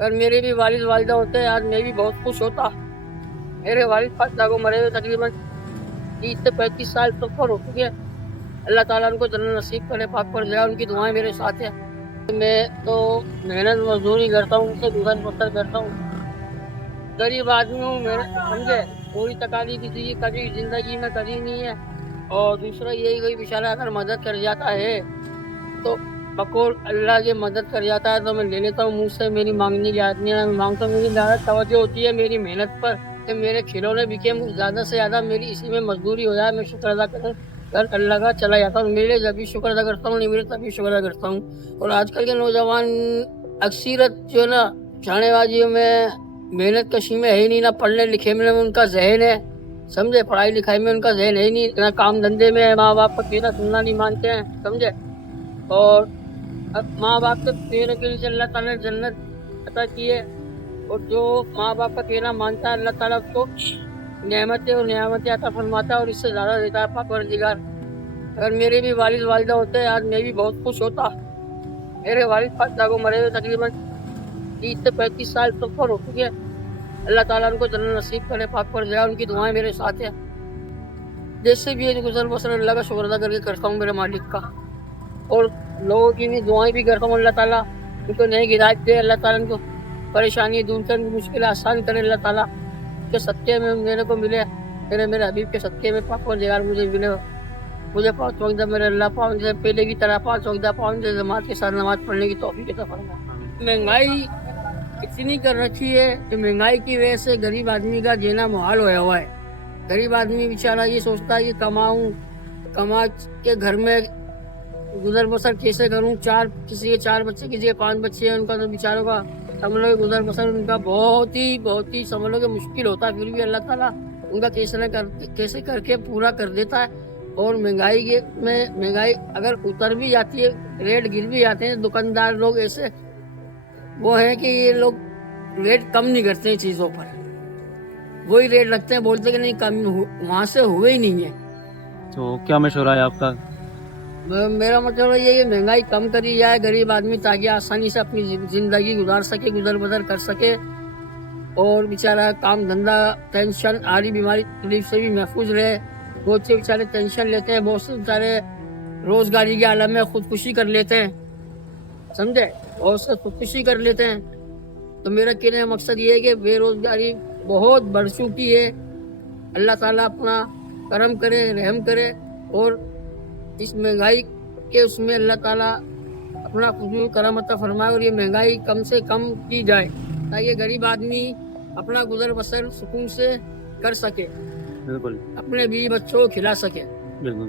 اگر میرے بھی والد والدہ ہوتے آج میں بھی بہت خوش ہوتا. میرے والد فاطمہ کو مرے ہوئے تقریباً 30 سے 35 سال سفر ہو چکے. اللہ تعالیٰ ان کو جنت نصیب کرے, پاک پر جائے, ان کی دعائیں میرے ساتھ ہیں. میں تو محنت مزدوری کرتا ہوں, ان سے گزر بسر کرتا ہوں. غریب آدمی ہوں, محنت سمجھے, کوئی تکالیف کسی کبھی زندگی میں کری نہیں ہے. اور دوسرا یہی کوئی بیچارہ اگر مدد کر جاتا ہے تو بقول اللہ کی مدد کر جاتا ہے تو میں لے لیتا ہوں. مجھ سے میری مانگنے کی عادت نہیں ہے, میں مانگتا ہوں. میری زیادہ توجہ ہوتی ہے میری محنت پر کہ میرے کھلونے بکے, زیادہ سے زیادہ میری اسی میں مزدوری ہو جائے, میں شکر ادا کروں. گھر اللہ کا چلا جاتا ہوں. میرے جب بھی شکر ادا کرتا ہوں, نہیں میرے تبھی شکر ادا کرتا ہوں. اور آج کل کے نوجوان اکثریت جو ہے نا چھانے بازیوں میں, محنت کشی میں ہے ہی نہیں, نہ پڑھنے لکھے میں ان کا ذہن ہے, سمجھے, پڑھائی لکھائی میں ان کا ذہن ہے ہی نہیں, نہ کام دھندے میں ماں باپ کا کہنا سننا نہیں مانتے ہیں, سمجھے. اور اب ماں باپ کے پیروں کے لیے اللہ تعالیٰ نے جنت عطا کی ہے, اور جو ماں باپ کا کہنا مانتا ہے اللہ تعالیٰ اس کو نعمتیں عطا فرماتا ہے, اور اس سے زیادہ دیتا ہے پروردگار. اگر میرے بھی والد والدہ ہوتے آج میں بھی بہت خوش ہوتا. میرے والد فاطمہ کو مرے ہوئے تقریباً 30 سے 35 سال سفر ہو چکے. اللہ تعالیٰ ان کو جنت نصیب کرے, پاک پر جائے, ان کی دعائیں میرے ساتھ ہیں. جیسے بھی یہ گزر بسر اللہ کا شکر ادا کر کے کرتا ہوں میرے مالک کا, اور لوگوں کی بھی دعائیں بھی کرتا ہوں. اللہ تعالیٰ ان کو نئی ہدایت دے, اللہ تعالیٰ ان کو پریشانی دور کر, مشکلیں آسان کرے. اللہ تعالیٰ کے صدقے میں میرے کو ملے, میرے حبیب کے صدقے میں پاک پروردگار مجھے ملے. مجھے 5 وقت میرے اللہ پاک سے پہلے کی طرح 5 وقت پاؤں سے جماعت کے ساتھ نماز پڑھنے کی توفیق عطا فرما. مہنگائی اتنی کر رکھی ہے کہ مہنگائی کی وجہ سے غریب آدمی کا جینا محال ہوا ہوا ہے. غریب آدمی بیچارہ یہ سوچتا ہے کہ کما کے گھر میں گزر بسر کیسے کروں. کسی کے 4 بچے, کسی کے 5 بچے ہیں, ان کا تو بیچاروں کا سمجھ لو گزر بسر ان کا بہت ہی سمجھ لو کہ مشکل ہوتا ہے. پھر بھی اللہ تعالیٰ ان کا کیسے کر کے پورا کر دیتا ہے. اور مہنگائی اگر اتر بھی جاتی ہے, ریٹ گر بھی جاتے ہیں, دکاندار لوگ ایسے وہ ہیں کہ یہ لوگ ریٹ کم نہیں کرتے ہیں چیزوں پر, وہی ریٹ رکھتے ہیں, بولتے کہ نہیں کم وہاں سے ہوئے ہی نہیں ہے. تو کیا مشورہ ہے آپ کا؟ میرا مطلب یہ کہ مہنگائی کم کری جائے, غریب آدمی تاکہ آسانی سے اپنی زندگی گزار سکے, گزر بسر کر سکے, اور بیچارہ کام دھندا ٹینشن آری بیماری تکلیف سے بھی محفوظ رہے. بہت سے بیچارے ٹینشن لیتے ہیں, بہت سے بیچارے روزگاری کے عالم میں خودکشی کر لیتے ہیں, سمجھے, بہت سے خودکشی کر لیتے ہیں. تو میرا کہنے کا مقصد یہ ہے کہ بے روزگاری بہت بڑھ چکی ہے. اللہ تعالیٰ اپنا کرم کرے, رحم کرے, اور اس مہنگائی کے اس میں اللہ تعالیٰ اپنا فضول کرم عطا فرمائے, اور یہ مہنگائی کم سے کم کی جائے تاکہ غریب آدمی اپنا گزر بسر سکون سے کر سکے, بالکل اپنے بیوی بچوں کو کھلا سکے. بالکل.